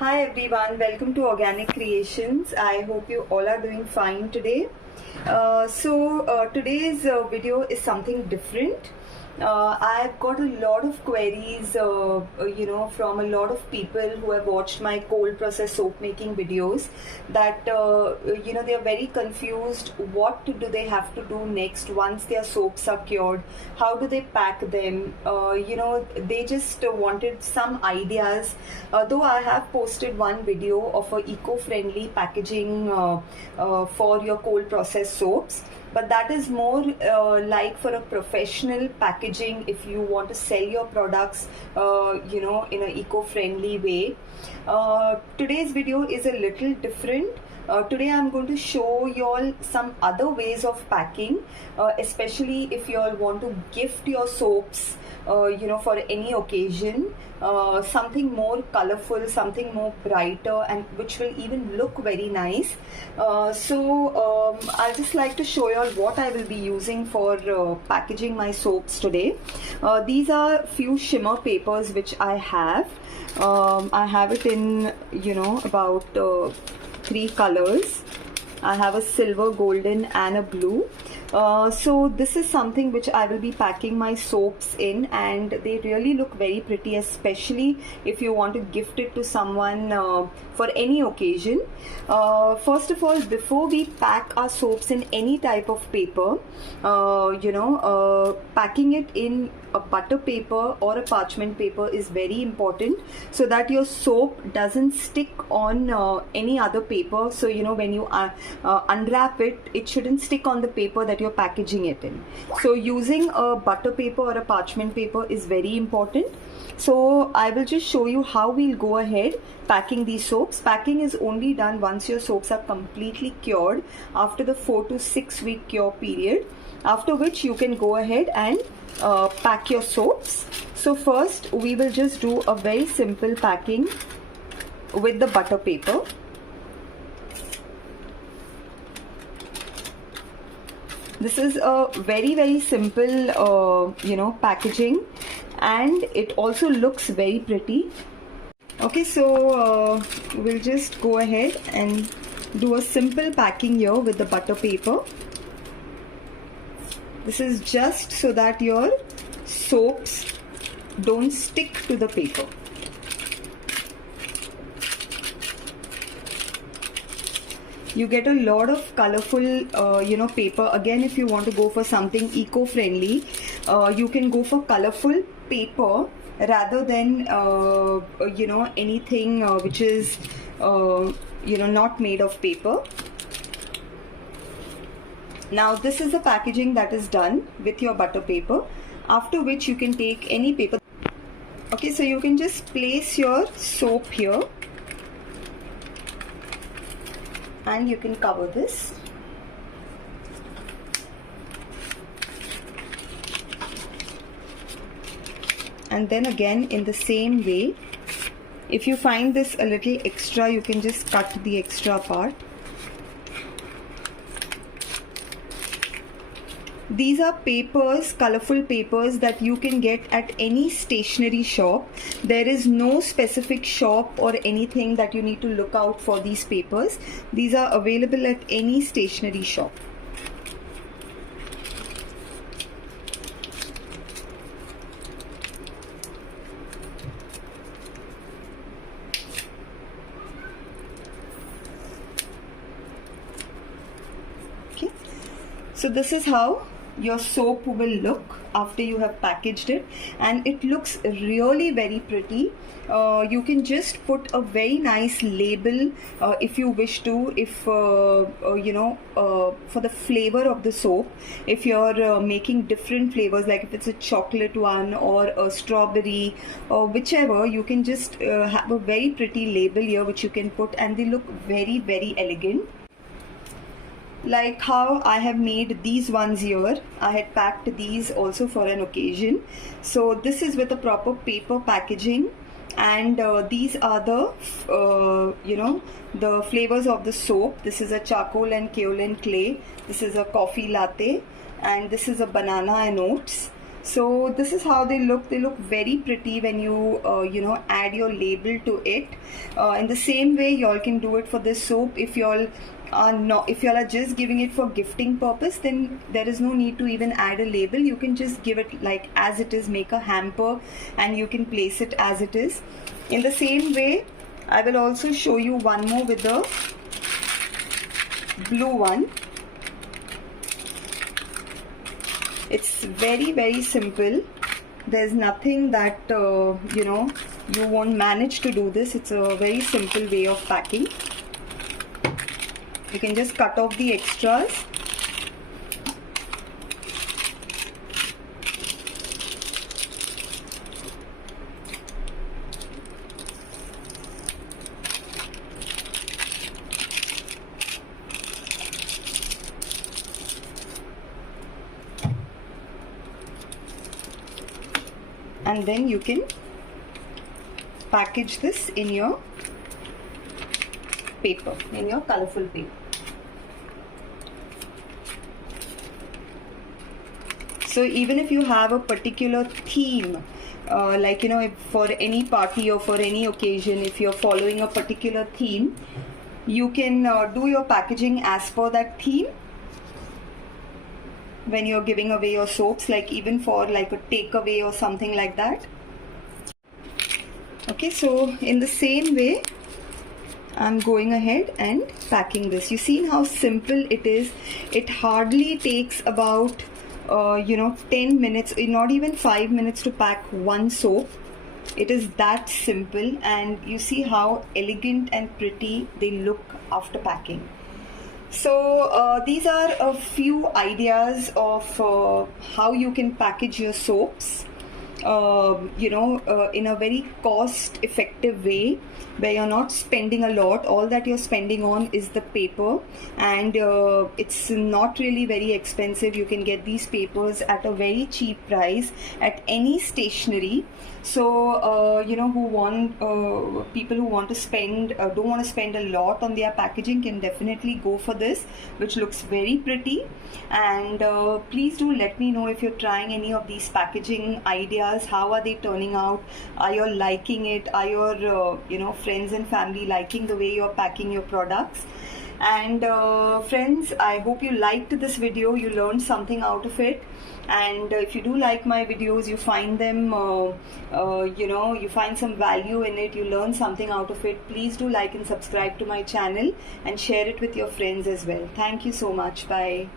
Hi everyone, welcome to Organic Creations. I hope you all are doing fine today. Today's video is something different. I've got a lot of queries, from a lot of people who have watched my cold process soap making videos that, they are very confused. What do they have to do next once their soaps are cured? How do they pack them? They just wanted some ideas. Though I have posted one video of a eco-friendly packaging for your cold process soaps. But that is more like for a professional packaging if you want to sell your products, in an eco-friendly way. Today's video is a little different. Today I'm going to show you all some other ways of packing, especially if you all want to gift your soaps, for any occasion. Something more colorful, something more brighter, and which will even look very nice. I'll just like to show you all what I will be using for packaging my soaps today. These are few shimmer papers which I have. I have it in about 3 colors. I have a silver, golden and a blue. So this is something which I will be packing my soaps in, and they really look very pretty, especially if you want to gift it to someone for any occasion. First of all, before we pack our soaps in any type of paper, packing it in a butter paper or a parchment paper is very important, so that your soap doesn't stick on any other paper. So when you unwrap it, it shouldn't stick on the paper that you're packaging it in. So using a butter paper or a parchment paper is very important. So I will just show you how we'll go ahead packing these soaps. Packing is only done once your soaps are completely cured, after the 4 to 6 week cure period, after which you can go ahead and pack your soaps. So first we will just do a very simple packing with the butter paper. This is a very simple packaging, and it also looks very pretty. Okay, so we'll just go ahead and do a simple packing here with the butter paper. This is just so that your soaps don't stick to the paper. You get a lot of colorful paper. Again, if you want to go for something eco-friendly, you can go for colorful paper rather than anything which is not made of paper. Now this is the packaging that is done with your butter paper, after which you can take any paper. Okay, so you can just place your soap here and you can cover this. And then again, in the same way, if you find this a little extra, you can just cut the extra part. These are papers, colorful papers that you can get at any stationery shop. There is no specific shop or anything that you need to look out for these papers. These are available at any stationery shop. Okay, so this is how your soap will look after you have packaged it, and it looks really very pretty. You can just put a very nice label if you wish to, if for the flavor of the soap. If you're making different flavors, like if it's a chocolate one or a strawberry or whichever, you can just have a very pretty label here which you can put, and they look very elegant. Like how I have made these ones here. I had packed these also for an occasion. So this is with a proper paper packaging, and these are the the flavors of the soap. This is a charcoal and kaolin clay, this is a coffee latte, and this is a banana and oats. So this is how they look. They look very pretty when you you know, add your label to it. In the same way, y'all can do it for this soap. If y'all are just giving it for gifting purpose, then there is no need to even add a label. You can just give it like as it is, make a hamper, and you can place it as it is. In the same way, I will also show you one more with the blue one. It's very, very simple. There's nothing that you know, you won't manage to do this. It's a very simple way of packing. You can just cut off the extras. And then you can package this in your paper, in your colorful paper. So even if you have a particular theme, like, you know, if for any party or for any occasion, if you're following a particular theme, you can do your packaging as per that theme when you're giving away your soaps, like even for like a takeaway or something like that. Okay, so in the same way, I'm going ahead and packing this. You see how simple it is. It hardly takes about you know, 10 minutes, not even 5 minutes to pack one soap. It is that simple, and you see how elegant and pretty they look after packing. So these are a few ideas of how you can package your soaps, you know, in a very cost effective way, where you're not spending a lot. All that you're spending on is the paper, and it's not really very expensive. You can get these papers at a very cheap price at any stationery. So you know, people who want to spend, don't want to spend a lot on their packaging, can definitely go for this, which looks very pretty. And please do let me know if you're trying any of these packaging ideas. How are they turning out? Are you liking it? Are your you know, friends and family liking the way you're packing your products? And friends, I hope you liked this video, you learned something out of it. And if you do like my videos, you find them you know, you find some value in it, you learn something out of it, please do like and subscribe to my channel and share it with your friends as well. Thank you so much. Bye.